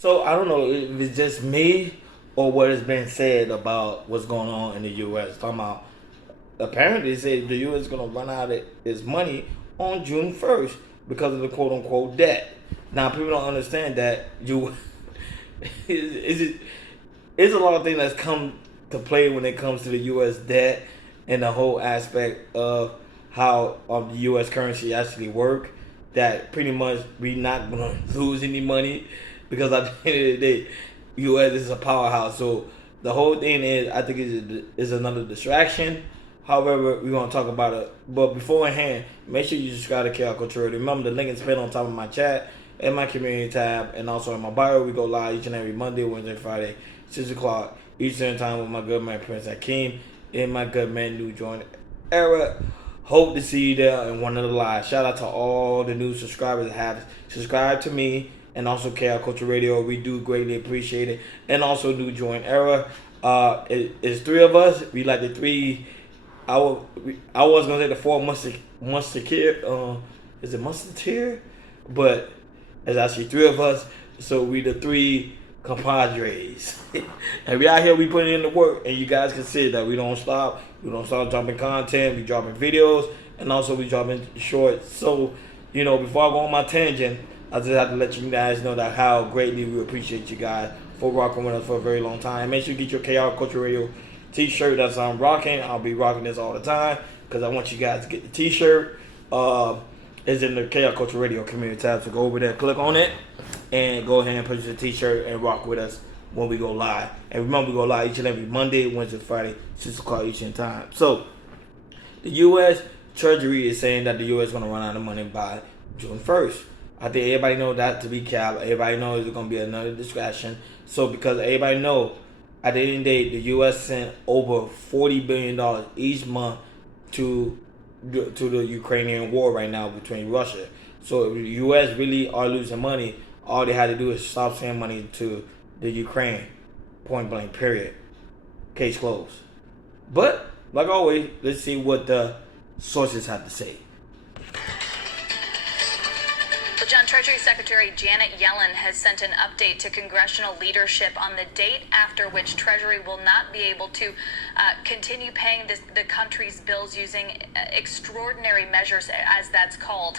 So I don't know if it's just me or what has been said about what's going on in the U.S. Talking about apparently they say the U.S. is going to run out of its money on June 1st because of the quote unquote debt. Now people don't understand that you is it's a lot of things that's come to play when it comes to the U.S. debt and the whole aspect of how the U.S. currency actually work. That pretty much we not gonna lose any money because at the end of the day, U.S. is a powerhouse. So the whole thing is, I think is another distraction. However, we're gonna talk about it. But beforehand, make sure you subscribe to KR Culture. Remember the link is pinned on top of my chat and my community tab, and also in my bio. We go live each and every Monday, Wednesday, Friday, 6 o'clock Eastern time with my good man Prince Akeem and my good man New Joint Era. Hope to see you there in one of the lives. Shout out to all the new subscribers that have subscribed to me and also KR Culture Radio. We do greatly appreciate it. And also New Joint Era. It's three of us. We like the three. I was gonna say the four musketeer. Is it musketeer? But it's actually three of us. So we the three compadres. And we out here, we putting in the work, and you guys can see that we don't stop. We don't stop dropping content. We dropping videos, and also we dropping shorts. So, before I go on my tangent, I just have to let you guys know that how greatly we appreciate you guys for rocking with us for a very long time. Make sure you get your KR Culture Radio t-shirt that's I'm rocking. I'll be rocking this all the time because I want you guys to get the t-shirt. It's in the KR Culture Radio community tab, so go over there, click on it, and go ahead and purchase a t-shirt and rock with us when we go live. And remember, we go live each and every Monday, Wednesday, Friday, 6 o'clock Eastern time. So, the U.S. Treasury is saying that the U.S. is going to run out of money by June 1st. I think everybody knows that to be cap. Everybody knows it's going to be another distraction. So, because everybody knows, at the end of the day, the U.S. sent over $40 billion each month to the Ukrainian war right now between Russia. So if the U.S. really are losing money, all they had to do is stop sending money to the Ukraine. Point blank, period. Case closed. But, like always, let's see what the sources have to say. John, Treasury Secretary Janet Yellen has sent an update to congressional leadership on the date after which Treasury will not be able to continue paying the country's bills using extraordinary measures, as that's called.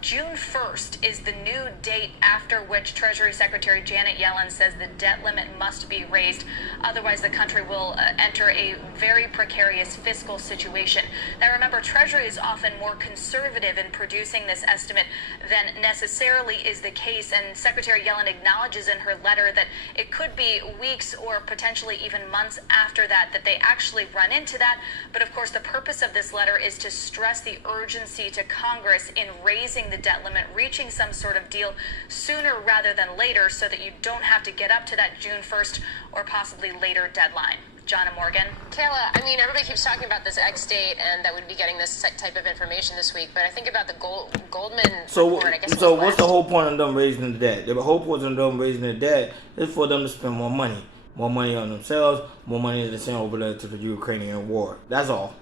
June 1st is the new date after which Treasury Secretary Janet Yellen says the debt limit must be raised. Otherwise, the country will enter a very precarious fiscal situation. Now, remember, Treasury is often more conservative in producing this estimate than necessarily is the case, and Secretary Yellen acknowledges in her letter that it could be weeks or potentially even months after that they actually run into that. But of course, the purpose of this letter is to stress the urgency to Congress in raising the debt limit, reaching some sort of deal sooner rather than later, so that you don't have to get up to that June 1st or possibly later deadline. John and Morgan. Kayla, everybody keeps talking about this X date and that we'd be getting this type of information this week, but I think about the Goldman report, I guess. So what's the whole point of them raising the debt? The whole point of them raising the debt is for them to spend more money. More money on themselves, more money to send over there to the Ukrainian war. That's all.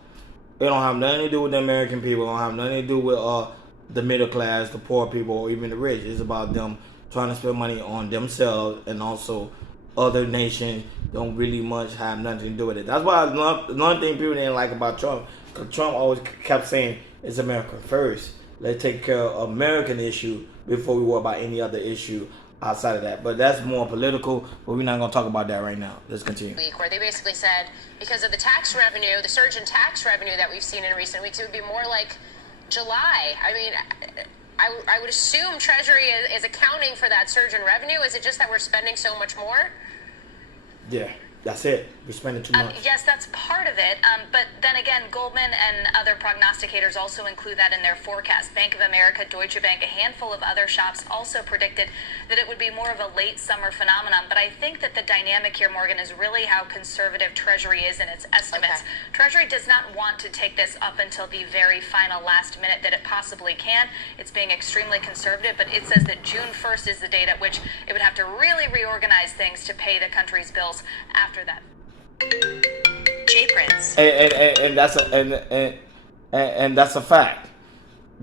It don't have nothing to do with the American people. It don't have nothing to do with the middle class, the poor people, or even the rich. It's about them trying to spend money on themselves, and also other nations don't really much have nothing to do with it. That's why one thing people didn't like about Trump, because Trump always kept saying it's America first. Let's take care of American issue before we worry about any other issue outside of that. But that's more political, but we're not going to talk about that right now. Let's continue. Where they basically said because of the tax revenue, the surge in tax revenue that we've seen in recent weeks, it would be more like July. I would assume Treasury is accounting for that surge in revenue. Is it just that we're spending so much more? Yeah, that's it. We're spending too much. Yes, that's part of it. But then again, Goldman and other prognosticators also include that in their forecast. Bank of America, Deutsche Bank, a handful of other shops also predicted that it would be more of a late summer phenomenon. But I think that the dynamic here, Morgan, is really how conservative Treasury is in its estimates. Okay. Treasury does not want to take this up until the very final last minute that it possibly can. It's being extremely conservative, but it says that June 1st is the date at which it would have to really reorganize things to pay the country's bills after that. J Prince. And that's a fact.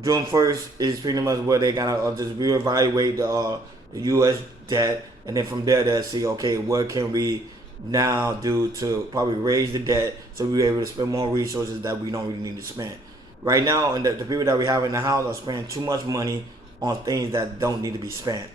June 1st is pretty much where they gotta just reevaluate the U.S. debt, and then from there they'll see, okay, what can we now do to probably raise the debt so we're able to spend more resources that we don't really need to spend. Right now, and the people that we have in the house are spending too much money on things that don't need to be spent.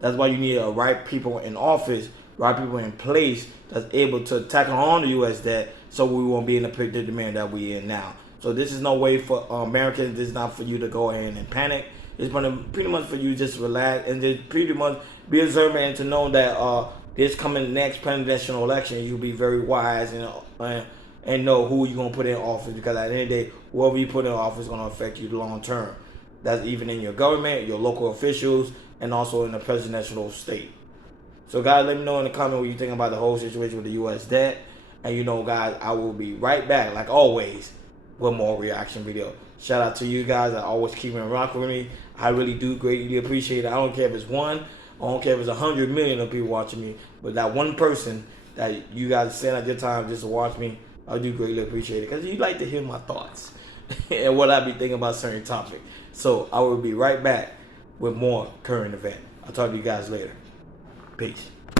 That's why you need a right people in office, right people in place that's able to tackle on the U.S. debt so we won't be in the predicament that we're in now. So this is no way for Americans. This is not for you to go ahead and panic. It's pretty much for you just relax and just pretty much be observant and to know that this coming next presidential election, you'll be very wise and know who you're going to put in office, because at the end of the day, whoever you put in office is going to affect you long term. That's even in your government, your local officials, and also in the presidential state. So guys, let me know in the comment what you think about the whole situation with the U.S. debt. And you know, guys, I will be right back, like always, with more reaction video. Shout out to you guys that always keep rocking with me. I really do greatly appreciate it. I don't care if it's one, I don't care if it's 100 million of people watching me, but that one person that you guys send out your time just to watch me, I do greatly appreciate it, because you like to hear my thoughts and what I be thinking about certain topics. So I will be right back with more current event. I'll talk to you guys later. Peace.